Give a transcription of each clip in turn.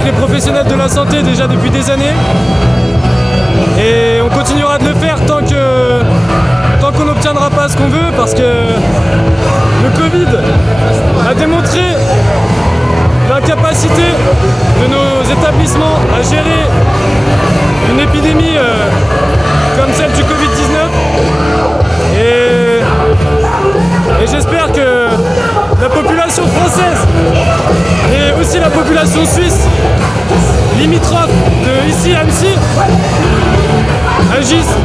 avec les professionnels de la santé déjà depuis des années. Et on continuera de le faire tant qu'on n'obtiendra pas ce qu'on veut, parce que le Covid a démontré l'incapacité de nos établissements à gérer une épidémie comme celle du Covid-19. Et j'espère que la population française et aussi la population suisse limitrophe de ici à Annecy agissent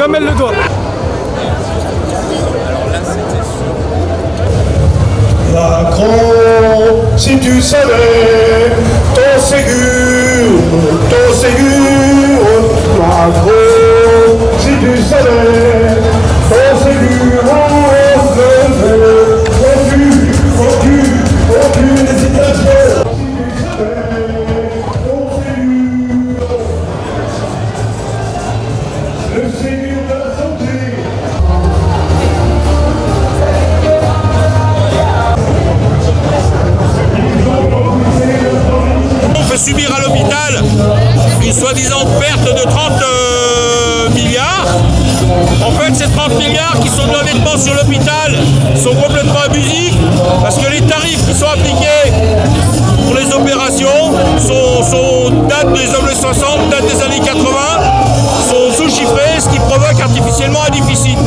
comme elle le doit. Macron, si tu savais ton Ségur, Macron, si tu savais ton Ségur, aucune hésitation. Le Ségur de la santé. On fait subir à l'hôpital une soi-disant perte de 30 milliards. En fait, ces 30 milliards qui sont honnêtement sur l'hôpital sont complètement abusifs parce que les tarifs qui sont appliqués pour les opérations datent des années 60, datent des années 80, sont sous-chiffrés, ce qui provoque artificiellement un déficit.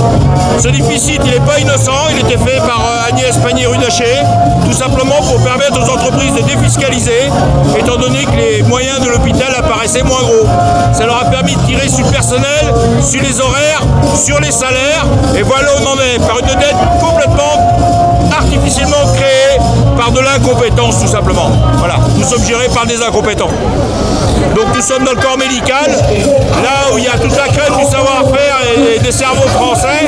Ce déficit, il n'est pas innocent, il était fait par Agnès Pannier-Runacher, tout simplement pour permettre aux entreprises de défiscaliser, étant donné que les moyens de l'hôpital apparaissaient moins gros. Ça leur a permis de tirer sur le personnel, sur les horaires, sur les salaires, et voilà où on en est, par une dette complètement artificiellement créée par de l'incompétence, tout simplement. Voilà, nous sommes gérés par des incompétents. Donc nous sommes dans le corps médical, là où il y a toute la crème du savoir-faire et des cerveaux français,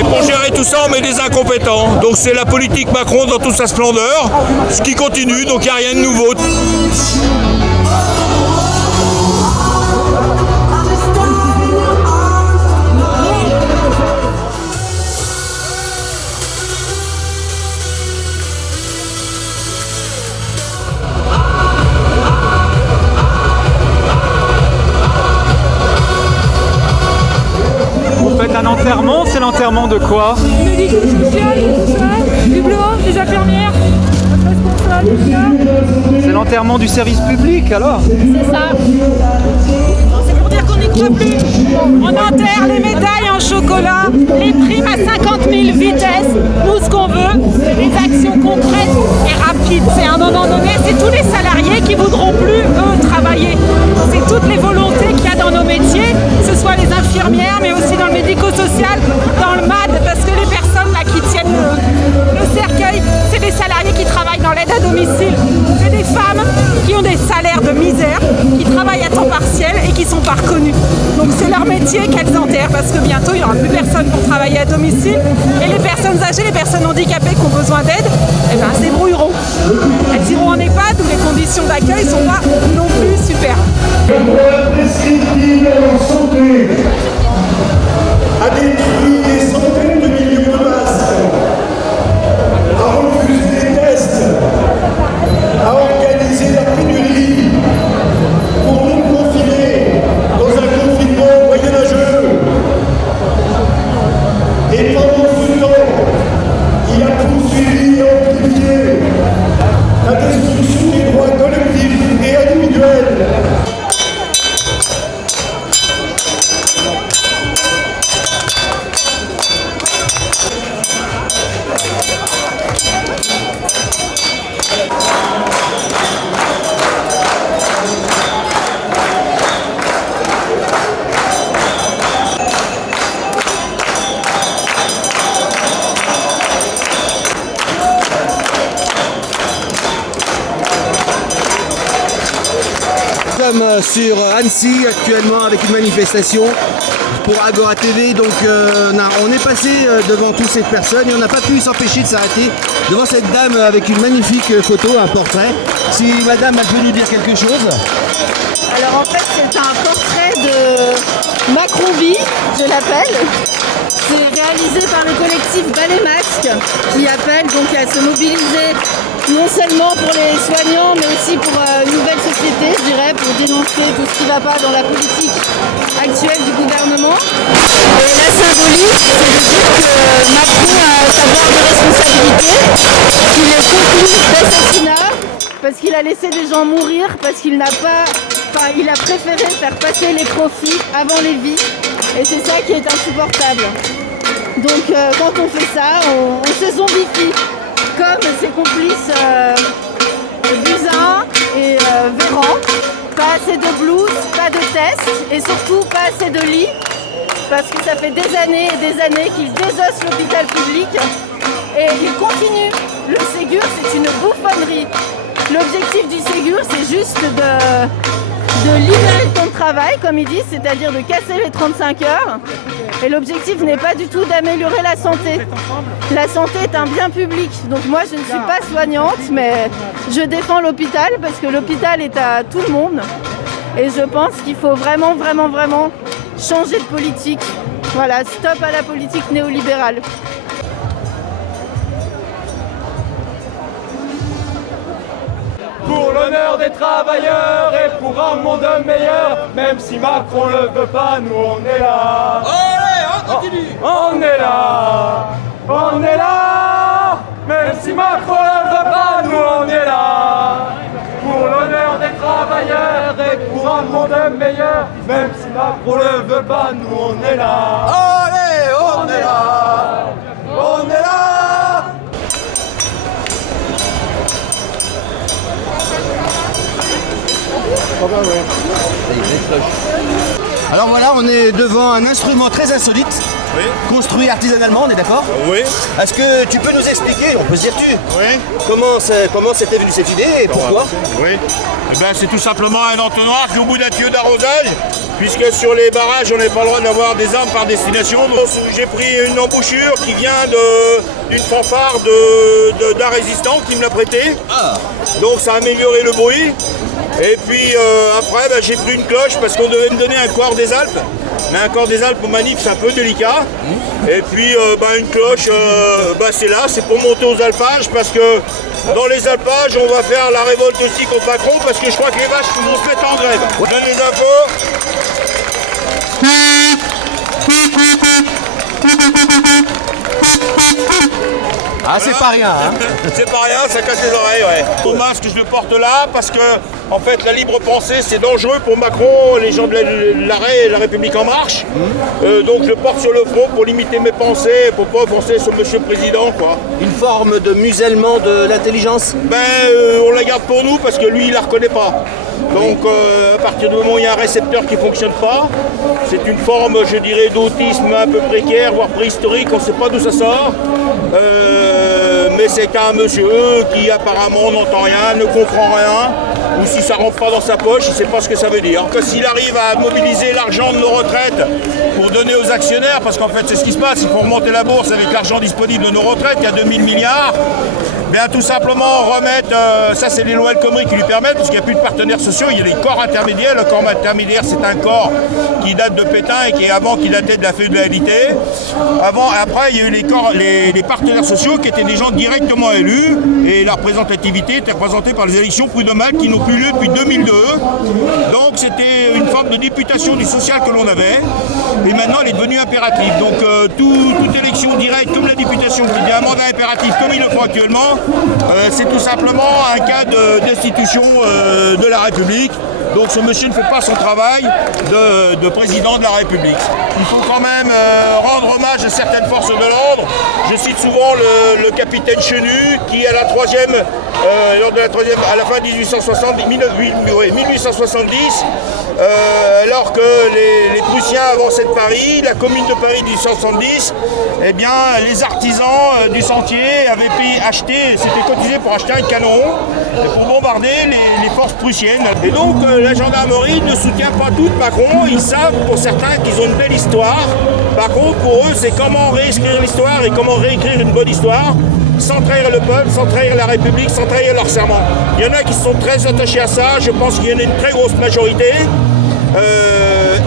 et pour gérer tout ça, on met des incompétents. Donc c'est la politique Macron dans toute sa splendeur, ce qui continue, donc il n'y a rien de nouveau. Un enterrement, c'est l'enterrement de quoi? Médico-social, tout ça, du boulot, des infirmières, responsable, tout ça. C'est l'enterrement du service public alors? C'est ça. C'est pour dire qu'on n'y croit plus. On enterre les médailles en chocolat, les primes à 50 000 vitesses. Nous, ce qu'on veut, c'est des actions concrètes et rapides. C'est à un moment donné, c'est tous les salariés qui voudront plus, eux, travailler. C'est toutes les volontés qu'il y a dans nos métiers, que ce soit les infirmières, mais aussi dans le médico-social, dans le MAD, parce que les personnes là qui tiennent le cercueil, c'est des salariés qui travaillent dans l'aide à domicile. C'est des femmes qui ont des salaires de misère, qui travaillent à temps partiel et qui ne sont pas reconnues. Donc c'est leur métier qu'elles enterrent, parce que bientôt il n'y aura plus personne pour travailler à domicile. Et les personnes âgées, les personnes handicapées qui ont besoin d'aide, eh ben, se débrouilleront. Elles iront en EHPAD où les conditions d'accueil ne sont pas non plus super. Le droit prescriptif en santé a détruit des centaines de millions de masques, a refusé des tests, a organisé la pénurie pour nous confiner dans un confinement moyenâgeux. Et pendant ce temps, il a poursuivi et amplifié la destruction des droits collectifs et individuels. Nous sommes sur Annecy actuellement avec une manifestation pour Agora TV. Donc on est passé devant toutes ces personnes et on n'a pas pu s'empêcher de s'arrêter devant cette dame avec une magnifique photo, un portrait. Si madame elle peut nous dire quelque chose. Alors en fait c'est un portrait de Macron-Vie, je l'appelle. C'est réalisé par le collectif Balai Masque qui appelle donc à se mobiliser non seulement pour les soignants, mais aussi pour une nouvelle société, je dirais, pour dénoncer tout ce qui ne va pas dans la politique actuelle du gouvernement. Et la symbolique, c'est de dire que Macron a sa part de responsabilité, qu'il est complice d'assassinat, parce qu'il a laissé des gens mourir, parce qu'il n'a pas... Enfin, il a préféré faire passer les profits avant les vies, et c'est ça qui est insupportable. Donc quand on fait ça, on se zombifie, comme ses complices Buzyn et Véran. Pas assez de blouses, pas de tests, et surtout pas assez de lits, parce que ça fait des années et des années qu'ils désossent l'hôpital public, et ils continuent. Le Ségur, c'est une bouffonnerie. L'objectif du Ségur, c'est juste de libérer le temps de travail, comme ils disent, c'est-à-dire de casser les 35 heures. Et l'objectif n'est pas du tout d'améliorer la santé. La santé est un bien public. Donc moi, je ne suis pas soignante, mais je défends l'hôpital parce que l'hôpital est à tout le monde. Et je pense qu'il faut vraiment, vraiment, vraiment changer de politique. Voilà, stop à la politique néolibérale. Pour l'honneur des travailleurs et pour un monde meilleur, même si Macron le veut pas, nous on est là. Allez, on continue. On est là, on est là. Même si Macron le veut pas, nous on est là. Pour l'honneur des travailleurs et pour un monde meilleur, même si Macron le veut pas, nous on est là. Allez, on est là. On est là. Alors voilà, on est devant un instrument très insolite, construit artisanalement, on est d'accord? Oui. Est-ce que tu peux nous expliquer, on peut se dire tu, Oui. comment c'était venu cette idée et pourquoi? Oui. Eh ben, c'est tout simplement un entonnoir qui, au bout d'un tuyau d'arrosage, puisque sur les barrages, on n'a pas le droit d'avoir des armes par destination. Donc, j'ai pris une embouchure qui vient d'une fanfare d'un résistant qui me l'a prêté. Donc ça a amélioré le bruit. Et puis après, j'ai pris une cloche parce qu'on devait me donner un corps des Alpes. Mais un corps des Alpes au manif, c'est un peu délicat. Et puis une cloche, c'est là, c'est pour monter aux alpages parce que dans les alpages, on va faire la révolte aussi contre Macron parce que je crois que les vaches vont se mettre en grève. Je donne les infos. Ah, c'est pas rien, hein. C'est pas rien, ça casse les oreilles, ouais. Au masque, je le porte là parce que, en fait, la libre pensée, c'est dangereux pour Macron, les gens de la République En Marche. Donc, je le porte sur le front pour limiter mes pensées, pour pas offenser ce monsieur le président, quoi. Une forme de musellement de l'intelligence? On la garde pour nous parce que lui, il la reconnaît pas. Donc, à partir du moment où il y a un récepteur qui fonctionne pas, c'est une forme, je dirais, d'autisme un peu précaire, voire préhistorique, on sait pas d'où ça sort. Mais c'est un monsieur qui apparemment n'entend rien, ne comprend rien, ou si ça rentre pas dans sa poche, il ne sait pas ce que ça veut dire. Que s'il arrive à mobiliser l'argent de nos retraites pour donner aux actionnaires, parce qu'en fait c'est ce qui se passe, il faut remonter la bourse avec l'argent disponible de nos retraites, il y a 2000 milliards, bien tout simplement remettre, ça c'est les lois El Khomri qui lui permettent, parce qu'il n'y a plus de partenaires sociaux, il y a les corps intermédiaires. Le corps intermédiaire c'est un corps qui date de Pétain et qui avant qui datait de la féodalité. Après il y a eu les partenaires sociaux qui étaient des gens directement élus et la représentativité était représentée par les élections prud'homales qui n'ont plus lieu depuis 2002. Donc c'était une forme de députation du social que l'on avait et maintenant elle est devenue impérative. Donc toute élection directe comme la députation qui devient un mandat impératif comme ils le font actuellement, c'est tout simplement un cas d'institution de la République. Donc ce monsieur ne fait pas son travail de président de la République. Il faut quand même rendre hommage à certaines forces de l'ordre. Je cite souvent le capitaine Chenu qui à la troisième, à la fin de 1870, alors que les Prussiens avançaient de Paris, la commune de Paris 1870, eh bien les artisans du sentier avaient s'étaient cotisés pour acheter un canon et pour bombarder les forces prussiennes. Et donc la gendarmerie ne soutient pas tout Macron, ils savent pour certains qu'ils ont une belle histoire. Par contre pour eux c'est comment réécrire l'histoire et comment réécrire une bonne histoire sans trahir le peuple, sans trahir la République, sans trahir leur serment. Il y en a qui sont très attachés à ça, je pense qu'il y en a une très grosse majorité.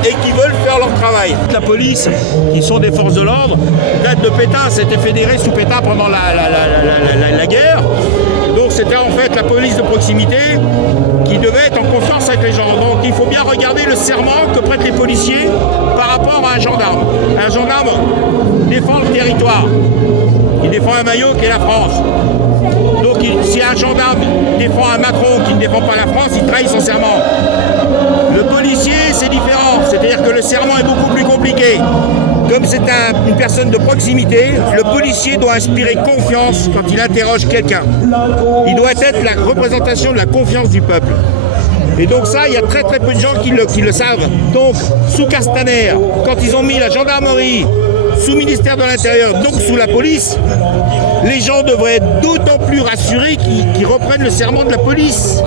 Et qui veulent faire leur travail. La police, qui sont des forces de l'ordre, date de Pétain, c'était fédéré sous Pétain pendant la guerre. Donc c'était en fait la police de proximité qui devait être en confiance avec les gens. Donc il faut bien regarder le serment que prêtent les policiers par rapport à un gendarme. Un gendarme défend le territoire. Il défend un maillot qui est la France. Donc si un gendarme défend un Macron qui ne défend pas la France, il trahit son serment. Le policier, c'est différent. C'est-à-dire que le serment est beaucoup plus compliqué. Comme c'est une personne de proximité, le policier doit inspirer confiance quand il interroge quelqu'un. Il doit être la représentation de la confiance du peuple. Et donc ça, il y a très très peu de gens qui le savent. Donc, sous Castaner, quand ils ont mis la gendarmerie sous ministère de l'Intérieur, donc sous la police, les gens devraient être d'autant plus rassurés qu'ils reprennent le serment de la police.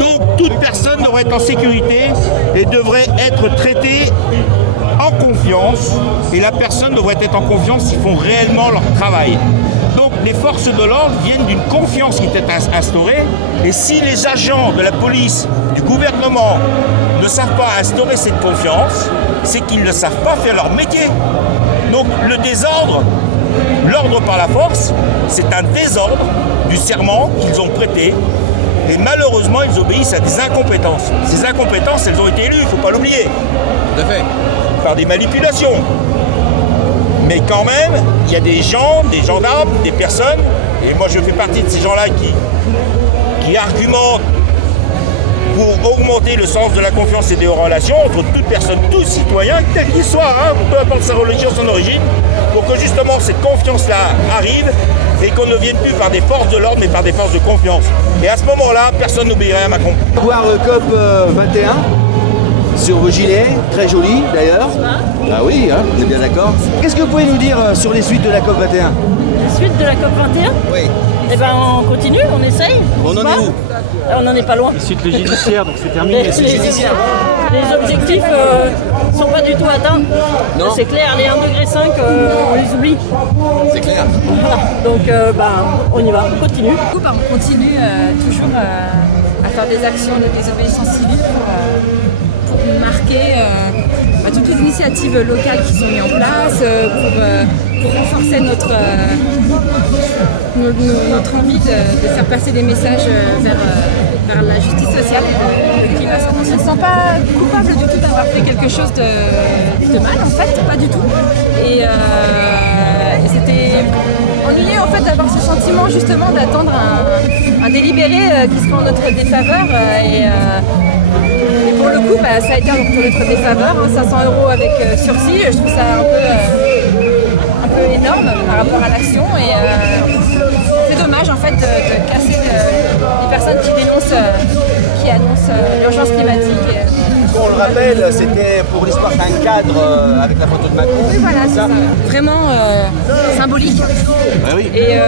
Donc, toute personne devrait être en sécurité et devrait être traitée en confiance, et la personne devrait être en confiance s'ils font réellement leur travail. Donc les forces de l'ordre viennent d'une confiance qui était instaurée, et si les agents de la police, du gouvernement ne savent pas instaurer cette confiance, c'est qu'ils ne savent pas faire leur métier. Donc le désordre, l'ordre par la force, c'est un désordre du serment qu'ils ont prêté, et malheureusement ils obéissent à des incompétences. Ces incompétences, elles ont été élues, il ne faut pas l'oublier. Tout à fait. Par des manipulations. Mais quand même, il y a des gens, des gendarmes, des personnes, et moi je fais partie de ces gens-là qui argumentent pour augmenter le sens de la confiance et des relations entre toute personne, tout citoyen, quel qu'il soit, peu importe sa religion, son origine, pour que justement cette confiance-là arrive et qu'on ne vienne plus par des forces de l'ordre, mais par des forces de confiance. Et à ce moment-là, personne n'obéirait à Macron. Voir COP 21 sur vos gilets, très joli d'ailleurs. Ah oui, hein, vous êtes bien d'accord. Qu'est-ce que vous pouvez nous dire sur les suites de la COP 21 ? La suite de la COP 21 ? Oui. Eh ben on continue, on essaye. On en est où ? On n'en est pas loin. Suite le judiciaire, donc c'est terminé. Les objectifs ne sont pas du tout atteints. Non. C'est clair, les 1,5 degré, on les oublie. C'est clair. Voilà. Donc on y va, on continue. Du coup, on continue toujours à faire des actions de désobéissance civile pour marquer toutes les initiatives locales qui sont mises en place, pour renforcer notre envie de faire passer des messages vers la justice sociale et le climat. On ne se sent pas coupable du tout d'avoir fait quelque chose de mal, en fait, pas du tout. Et c'était ennuyé en fait d'avoir ce sentiment justement d'attendre un délibéré qui serait en notre défaveur. Et pour le coup, ça a été en notre défaveur, 500 € avec sursis. Je trouve ça un peu énorme par rapport à l'action. Et c'est dommage en fait de casser les personnes qui annoncent l'urgence climatique. On le rappelle, c'était pour l'histoire d'un cadre avec la photo de Macron. Oui, voilà, c'est ça. Vraiment symbolique. Oui. Et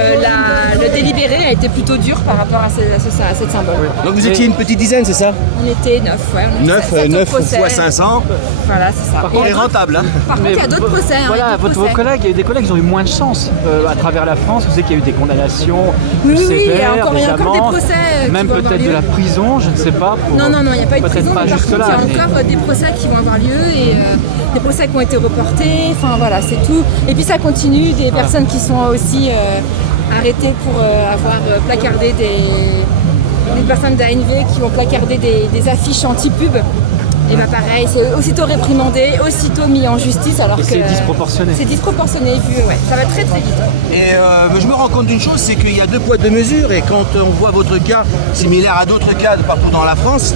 le délibéré a été plutôt dur par rapport à cette symbole. Donc vous étiez une petite dizaine, c'est ça ? On était 9, ouais. 9 fois 500. Voilà, c'est ça. Et rentable, hein ? Par contre, il y a d'autres procès. Voilà, vos collègues, il y a eu des collègues qui ont eu moins de chance à travers la France. Vous savez qu'il y a eu des condamnations sévères, il y a encore des procès. Même peut-être de la prison, je ne sais pas. Non, il n'y a pas eu de prison. Pas par contre, il y a encore des procès qui vont avoir lieu et des procès qui ont été reportés. Enfin voilà, c'est tout. Et puis ça continue, des personnes qui sont aussi arrêtées pour avoir placardé des personnes d'ANV qui ont placardé des affiches anti-pub. Et pareil, c'est aussitôt réprimandé, aussitôt mis en justice alors que c'est disproportionné. C'est disproportionné, ça va très très vite. Et je me rends compte d'une chose, c'est qu'il y a 2 poids 2 mesures, et quand on voit votre cas similaire à d'autres cas partout dans la France,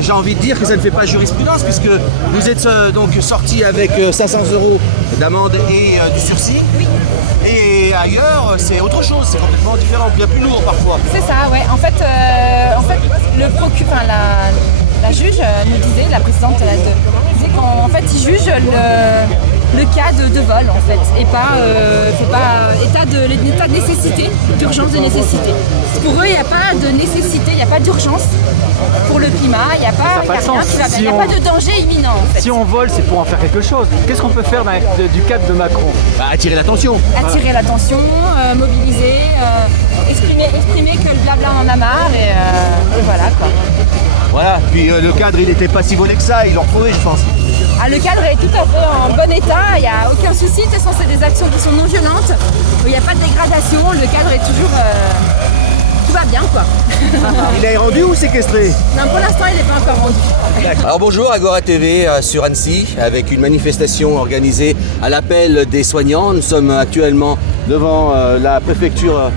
j'ai envie de dire que ça ne fait pas jurisprudence, puisque vous êtes donc sorti avec 500 € d'amende et du sursis. Oui. Et ailleurs, c'est autre chose, c'est complètement différent, bien plus lourd parfois. C'est ça, ouais. En fait la juge nous disait, la présidente disait qu'en fait ils jugent le cas de vol en fait et pas état de nécessité, d'urgence de nécessité. Pour eux il n'y a pas de nécessité, il n'y a pas d'urgence pour le climat, il n'y a pas de danger imminent en fait. Si on vole, c'est pour en faire quelque chose. Qu'est-ce qu'on peut faire du cadre de Macron ? Attirer l'attention. Attirer l'attention, mobiliser, exprimer que le blabla en a marre et voilà quoi. Voilà, puis le cadre il n'était pas si volé que ça, ils l'ont retrouvé je pense. Le cadre est tout à fait en bon état, il n'y a aucun souci, de toute façon c'est des actions qui sont non violentes, il n'y a pas de dégradation, le cadre est toujours tout va bien quoi. Il est rendu ou séquestré? Non, pour l'instant il n'est pas encore rendu. Alors bonjour, Agora TV sur Annecy avec une manifestation organisée à l'appel des soignants. Nous sommes actuellement devant la préfecture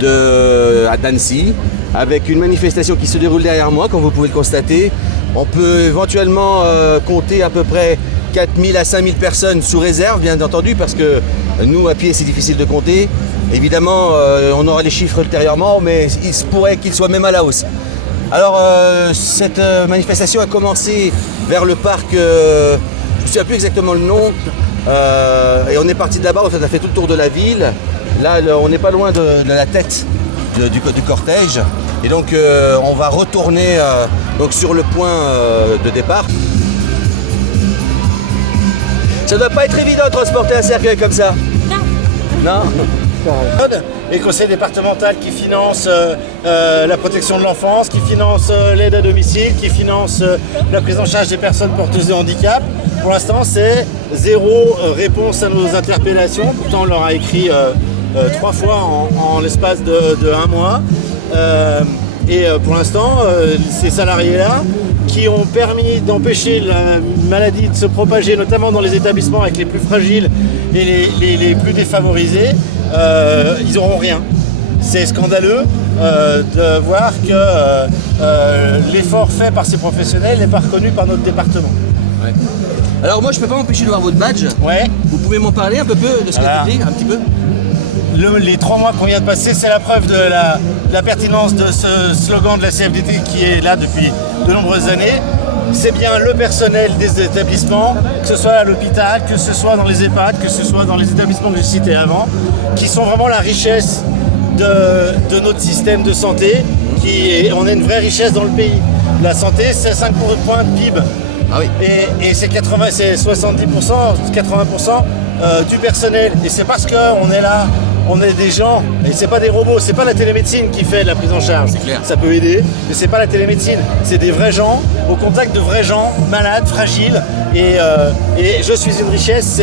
d'Annecy avec une manifestation qui se déroule derrière moi, comme vous pouvez le constater. On peut éventuellement compter à peu près 4000 à 5000 personnes sous réserve, bien entendu, parce que nous, à pied, c'est difficile de compter. Évidemment, on aura les chiffres ultérieurement, mais il se pourrait qu'ils soient même à la hausse. Alors, cette manifestation a commencé vers le parc, je ne sais plus exactement le nom, et on est parti de là-bas, en fait, on a fait tout le tour de la ville. Là, on n'est pas loin de la tête du cortège, et donc on va retourner donc sur le point de départ. Ça doit pas être évident de transporter un cercueil comme ça. Non. Et le conseil départemental qui finance la protection de l'enfance, qui finance l'aide à domicile, qui finance la prise en charge des personnes porteuses de handicap. Pour l'instant, c'est zéro réponse à nos interpellations. Pourtant, on leur a écrit 3 fois en l'espace de 1 mois. Et pour l'instant, ces salariés-là, qui ont permis d'empêcher la maladie de se propager, notamment dans les établissements avec les plus fragiles et les plus défavorisés, ils n'auront rien. C'est scandaleux de voir que l'effort fait par ces professionnels n'est pas reconnu par notre département. Ouais. Alors moi je peux pas m'empêcher de voir votre badge. Ouais. Vous pouvez m'en parler un peu de ce que vous dites, un petit peu? Les 3 mois qu'on vient de passer, c'est la preuve de la pertinence de ce slogan de la CFDT qui est là depuis de nombreuses années. C'est bien le personnel des établissements, que ce soit à l'hôpital, que ce soit dans les EHPAD, que ce soit dans les établissements que j'ai cités avant, qui sont vraiment la richesse de notre système de santé. On a une vraie richesse dans le pays. La santé, c'est 5 points de PIB. Ah oui. Et c'est 70%, 80% du personnel. Et c'est parce qu'on est là. On est des gens, et c'est pas des robots, c'est pas la télémédecine qui fait la prise en charge. C'est clair. Ça peut aider, mais c'est pas la télémédecine. C'est des vrais gens, au contact de vrais gens, malades, fragiles. Et je suis une richesse,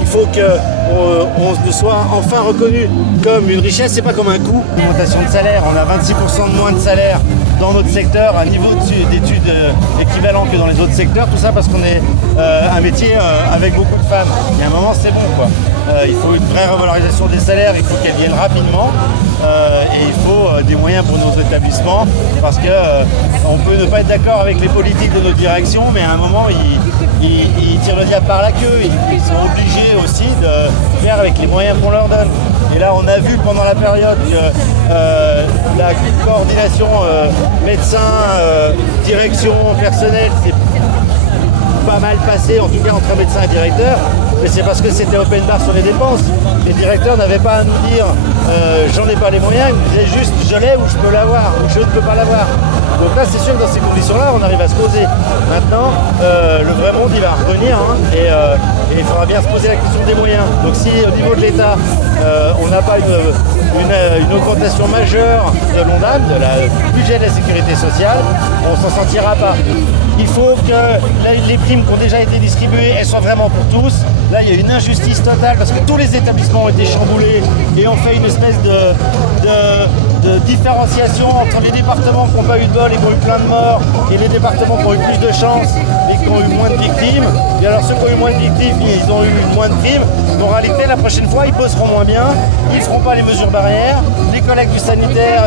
il faut qu'on soit enfin reconnu comme une richesse, c'est pas comme un coût. Augmentation de salaire, on a 26% de moins de salaire dans notre secteur, à niveau d'études équivalent que dans les autres secteurs, tout ça parce qu'on est un métier avec beaucoup de femmes. Il y a un moment, c'est bon quoi. Il faut une vraie revalorisation des salaires, il faut qu'elle vienne rapidement et il faut des moyens pour nos établissements parce qu'on peut ne pas être d'accord avec les politiques de notre direction, mais à un moment, ils tirent le diable par la queue. Ils sont obligés aussi de faire avec les moyens qu'on leur donne. Et là, on a vu pendant la période que la coordination médecin, direction, personnel, c'est pas mal passé, en tout cas entre médecin et directeur, mais c'est parce que c'était open bar sur les dépenses. Les directeurs n'avaient pas à nous dire j'en ai pas les moyens, ils nous disaient juste je l'ai ou je peux l'avoir ou je ne peux pas l'avoir. Donc là c'est sûr que dans ces conditions-là on arrive à se poser. Maintenant le vrai monde il va revenir et il faudra bien se poser la question des moyens. Donc si au niveau de l'État on n'a pas une augmentation majeure de l'ONDAM, du budget de la sécurité sociale, on s'en sortira pas. Il faut que les primes qui ont déjà été distribuées, elles soient vraiment pour tous. Là, il y a une injustice totale parce que tous les établissements ont été chamboulés et on fait une espèce de différenciation entre les départements qui n'ont pas eu de bol et qui ont eu plein de morts et les départements qui ont eu plus de chance et qui ont eu moins de victimes. Et alors ceux qui ont eu moins de victimes, ils ont eu moins de primes. En réalité, la prochaine fois, ils bosseront moins bien, ils ne feront pas les mesures barrières, les collègues du sanitaire,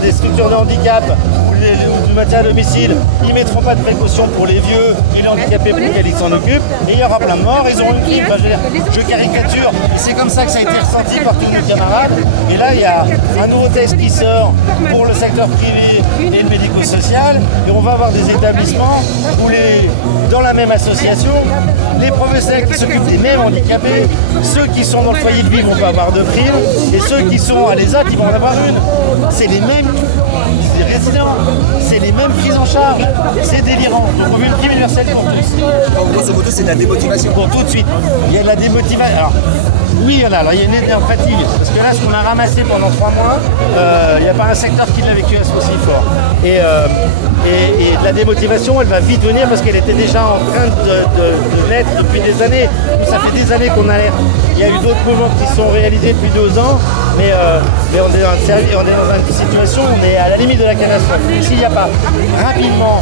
des structures de handicap ou du maintien à domicile, ils ne mettront pas de précautions pour les vieux et les handicapés pour lesquels ils s'en occupent, et il y aura plein de morts, ils auront une prime. Enfin, je caricature, et c'est comme ça que ça a été ressenti par tous nos camarades. Et là, il y a un nouveau texte qui sort pour le secteur privé et le médico-social, et on va avoir des établissements où dans la même association, les professionnels qui s'occupent des mêmes handicapés, ceux qui sont dans le foyer de vie vont pas avoir de prime, et ceux qui sont à l'ESAT, ils vont en avoir une. C'est les mêmes résidents, c'est les mêmes prises en charge, c'est délirant. Donc on veut une prime universelle pour tous. En grosso modo, c'est de la démotivation. Pour tout de suite. Il y a de la démotivation. Alors, oui, il y en a. Alors, il y a une énorme fatigue. Parce que là, ce qu'on a ramassé pendant 3 mois, il n'y a pas un secteur qui l'a vécu aussi fort. Et de la démotivation, elle va vite venir parce qu'elle était déjà en train de naître depuis des années. Ça fait des années qu'on alerte. Il y a eu d'autres mouvements qui sont réalisés depuis 2 ans, mais on est dans une situation, on est à la limite de la catastrophe. S'il n'y a pas rapidement,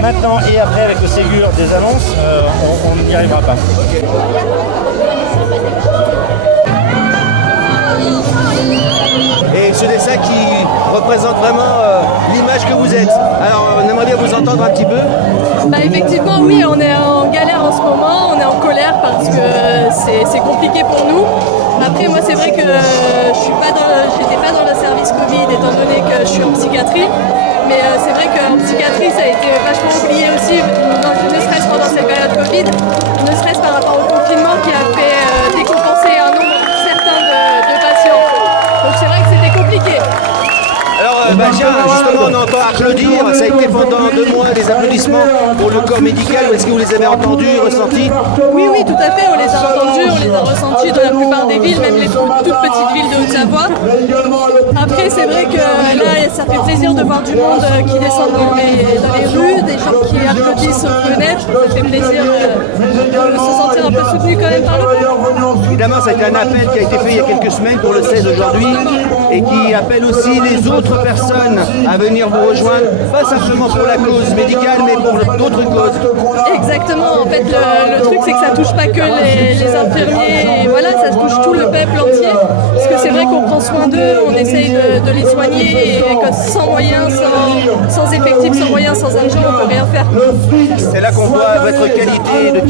maintenant et après avec le Ségur des annonces, on n'y arrivera pas. Et ce dessin qui représente vraiment l'image que vous êtes. Alors on aimerait bien vous entendre un petit peu. Bah effectivement oui, on est en galère en ce moment, on est en colère parce que c'est compliqué pour nous. Après moi c'est vrai que j'étais pas dans le service Covid étant donné que je suis en psychiatrie. Mais c'est vrai qu'en psychiatrie ça a été vachement oublié aussi, ne serait-ce pendant cette période Covid, ne serait-ce par rapport au confinement qui a fait décompenser un nombre certain de patients. Donc c'est vrai que c'était compliqué. Alors tiens, justement on entend applaudir, ça a été pendant 2 mois des applaudissements pour le corps médical, est-ce que vous les avez entendus, ressentis? Oui, tout à fait, on les a entendus, on les a ressentis dans la plupart des villes, même les toutes petites villes de Haute-Savoie. Après c'est vrai que là ça fait plaisir de voir du monde qui descend dans les rues, des gens qui applaudissent aux fenêtres, ça fait plaisir de se sentir un peu soutenu quand même par le monde. Évidemment ça a été un appel qui a été fait il y a quelques semaines pour le 16 aujourd'hui et qui appelle aussi les autres personnes à venir vous rejoindre, pas simplement pour la cause médicale mais pour d'autres causes. Exactement, en fait le truc c'est que ça touche pas que les infirmiers, et voilà, ça touche tout le peuple entier, parce que c'est vrai qu'on prend soin d'eux, on essaye de les soigner, et que sans moyens, sans effectifs, sans moyens, sans argent, on peut rien faire. C'est là qu'on voit votre qualité de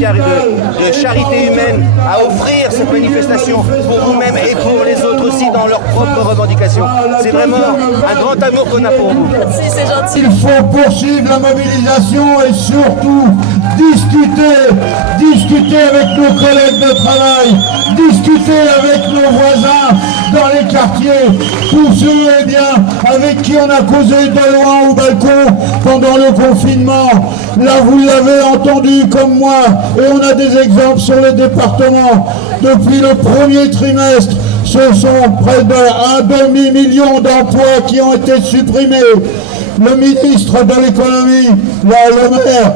charité humaine à offrir cette manifestation pour vous-même et pour les autres aussi dans leurs propres revendications. C'est vraiment un grand amour qu'on a pour vous. Merci, c'est gentil. Il faut poursuivre la mobilisation et surtout discuter avec nos collègues de travail, discuter avec nos voisins dans les quartiers, tous ceux avec qui on a causé de loin au balcon pendant le confinement. Là, vous l'avez entendu comme moi, et on a des exemples sur le département. Depuis le premier trimestre, ce sont près d'un demi-million d'emplois qui ont été supprimés. Le ministre de l'économie, Le Maire,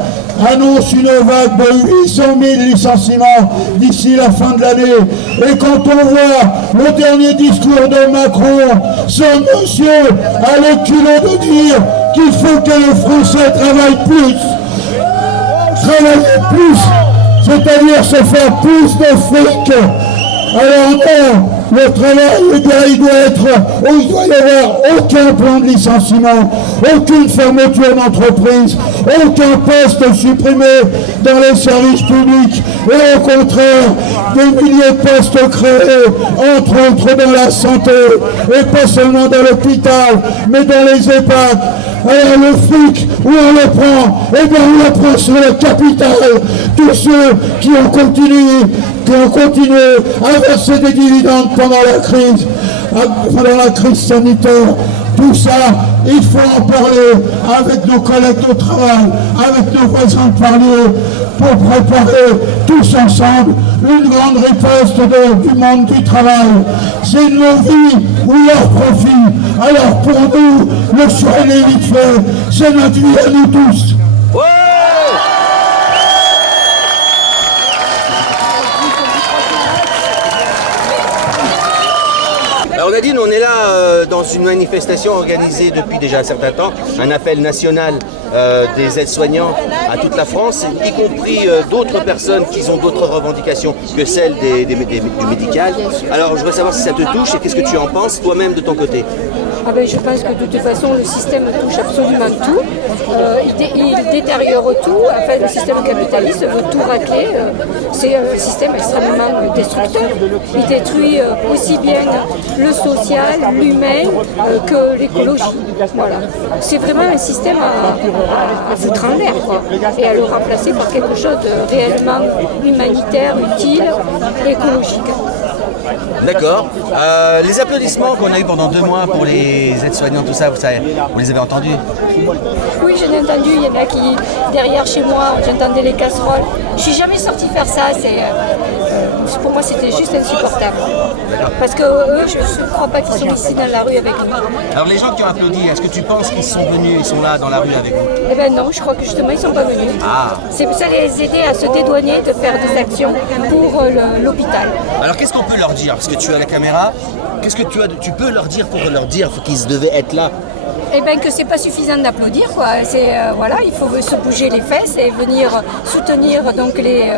annonce une vague de 800 000 licenciements d'ici la fin de l'année. Et quand on voit le dernier discours de Macron, ce monsieur a le culot de dire qu'il faut que les Français travaillent plus. Travailler plus, c'est-à-dire se faire plus de fric. Alors non, le travail, il doit y avoir aucun plan de licenciement, aucune fermeture d'entreprise, aucun poste supprimé dans les services publics, et au contraire, des milliers de postes créés, entre autres dans la santé, et pas seulement dans l'hôpital, mais dans les EHPAD. Alors le fric, où on le prend? Eh bien on le prend sur le capital. Tous ceux qui ont continué à verser des dividendes pendant la crise sanitaire. Tout ça, il faut en parler avec nos collègues de travail, avec nos voisins de parler, pour préparer tous ensemble une grande riposte du monde du travail. C'est nos vies ou leur profit. Alors pour nous, le choix est vite fait, c'est notre vie à nous tous. Alors Nadine, on est là dans une manifestation organisée depuis déjà un certain temps, un appel national des aides-soignants à toute la France, y compris d'autres personnes qui ont d'autres revendications que celles du médical. Alors je voudrais savoir si ça te touche et qu'est-ce que tu en penses toi-même de ton côté. Je pense que de toute façon le système touche absolument tout, il détériore tout, enfin le système capitaliste veut tout racler, c'est un système extrêmement destructeur, il détruit aussi bien le social, l'humain que l'écologie. Voilà. C'est vraiment un système à foutre en l'air et à le remplacer par quelque chose de réellement humanitaire, utile, écologique. D'accord. Les applaudissements qu'on a eu pendant 2 mois pour les aides-soignants, tout ça, vous les avez entendus? Oui, j'en ai entendu. Il y en a qui, derrière chez moi, j'entendais les casseroles. Je suis jamais sortie faire ça. C'est pour moi, c'était juste insupportable. Parce que eux, je ne crois pas qu'ils sont ici dans la rue avec nous. Alors les gens qui ont applaudi, est-ce que tu penses qu'ils sont venus, ils sont là dans la rue avec vous? Eh ben non, je crois que justement, ils ne sont pas venus. Ah. C'est ça les aider à se dédouaner de faire des actions pour l'hôpital. Alors qu'est-ce qu'on peut leur dire? Parce que tu as la caméra, qu'est-ce que tu peux leur dire pour leur dire qu'ils devaient être là? Eh bien que c'est pas suffisant d'applaudir, quoi. C'est voilà, il faut se bouger les fesses et venir soutenir donc les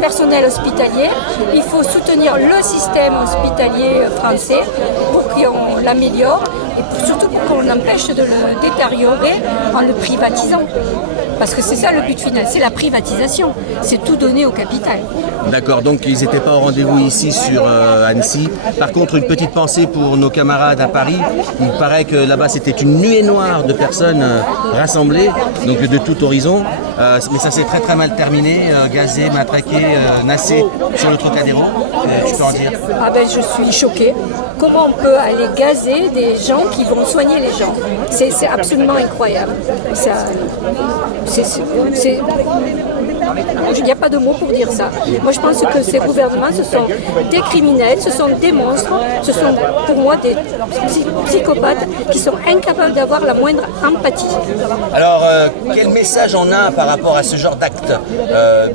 personnels hospitaliers. Il faut soutenir le système hospitalier français pour qu'on l'améliore et surtout pour qu'on empêche de le détériorer en le privatisant. Parce que c'est ça le but final, c'est la privatisation, c'est tout donner au capital. D'accord, donc ils n'étaient pas au rendez-vous ici sur Annecy. Par contre, une petite pensée pour nos camarades à Paris. Il paraît que là-bas c'était une nuée noire de personnes rassemblées, donc de tout horizon. Mais ça s'est très très mal terminé, gazé, matraqué, nassé sur le Trocadéro. Tu peux en dire? Ah ben je suis choquée. Comment on peut aller gazer des gens qui vont soigner les gens? C'est absolument incroyable. Il n'y a pas de mots pour dire ça. Moi, je pense que ces gouvernements, ce sont des criminels, ce sont des monstres, ce sont pour moi des psychopathes qui sont incapables d'avoir la moindre empathie. Alors, quel message on a par rapport à ce genre d'acte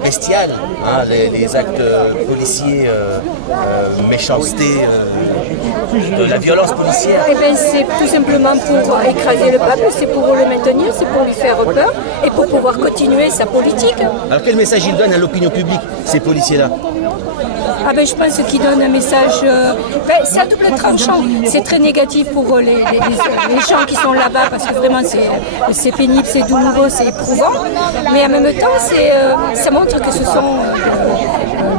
bestial, hein, les actes policiers, méchanceté, de la violence policière? Eh bien, c'est tout simplement pour écraser le peuple, c'est pour le maintenir, c'est pour lui faire peur et pour pouvoir continuer sa politique. Alors quel message ils donnent à l'opinion publique, ces policiers-là? Ah ben, je pense qu'ils donnent un message, c'est à double tranchant. C'est très négatif pour les gens qui sont là-bas parce que vraiment c'est pénible, c'est douloureux, c'est éprouvant. Mais en même temps, ça montre que ce sont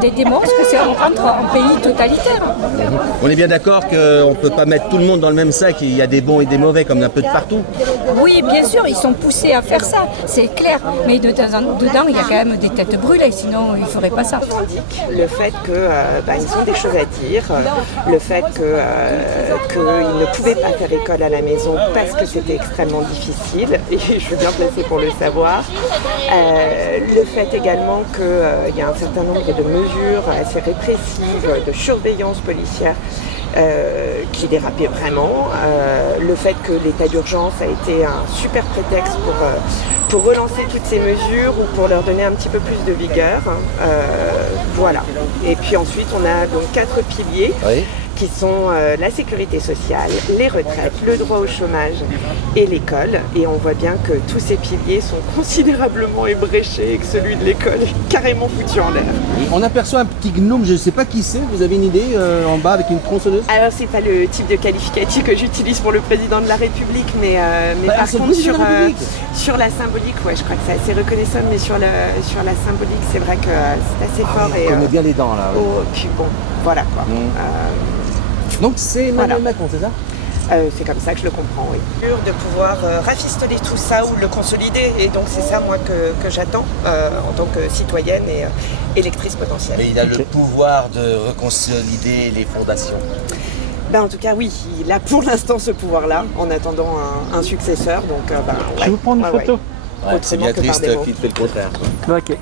des monstres, que on rentre en pays totalitaire. On est bien d'accord qu'on ne peut pas mettre tout le monde dans le même sac, il y a des bons et des mauvais comme un peu de partout. Oui, bien sûr, ils sont poussés à faire ça, c'est clair. Mais dedans, il y a quand même des têtes brûlées, sinon ils ne feraient pas ça. Le fait qu'ils ont des choses à dire, le fait qu'ils ne pouvaient pas faire école à la maison parce que c'était extrêmement difficile, et je suis bien placée pour le savoir. Le fait également qu'il y a un certain nombre de mesures assez répressives, de surveillance policière, qui dérapait vraiment. Le fait que l'état d'urgence a été un super prétexte pour relancer toutes ces mesures ou pour leur donner un petit peu plus de vigueur. Voilà. Et puis ensuite, on a donc 4 piliers. Oui. Qui sont la sécurité sociale, les retraites, le droit au chômage et l'école. Et on voit bien que tous ces piliers sont considérablement ébréchés et que celui de l'école est carrément foutu en l'air. On aperçoit un petit gnome, je ne sais pas qui c'est, vous avez une idée, en bas avec une tronçonneuse? Alors c'est pas le type de qualificatif que j'utilise pour le président de la République, mais par contre sur la symbolique, ouais, je crois que c'est assez reconnaissable, mais sur la symbolique, c'est vrai que c'est assez fort. On connaît bien les dents là. Oh, puis bon, voilà quoi. Donc c'est Emmanuel Macron, c'est ça? C'est comme ça que je le comprends, oui. De pouvoir rafistoler tout ça ou le consolider, et donc c'est ça moi que j'attends en tant que citoyenne et électrice potentielle. Mais il a le pouvoir de reconsolider les fondations. En tout cas oui, il a pour l'instant ce pouvoir-là, en attendant un successeur. Donc, Je vais vous prendre une photo. Ouais, c'est bien triste qu'il fait le contraire. Ok.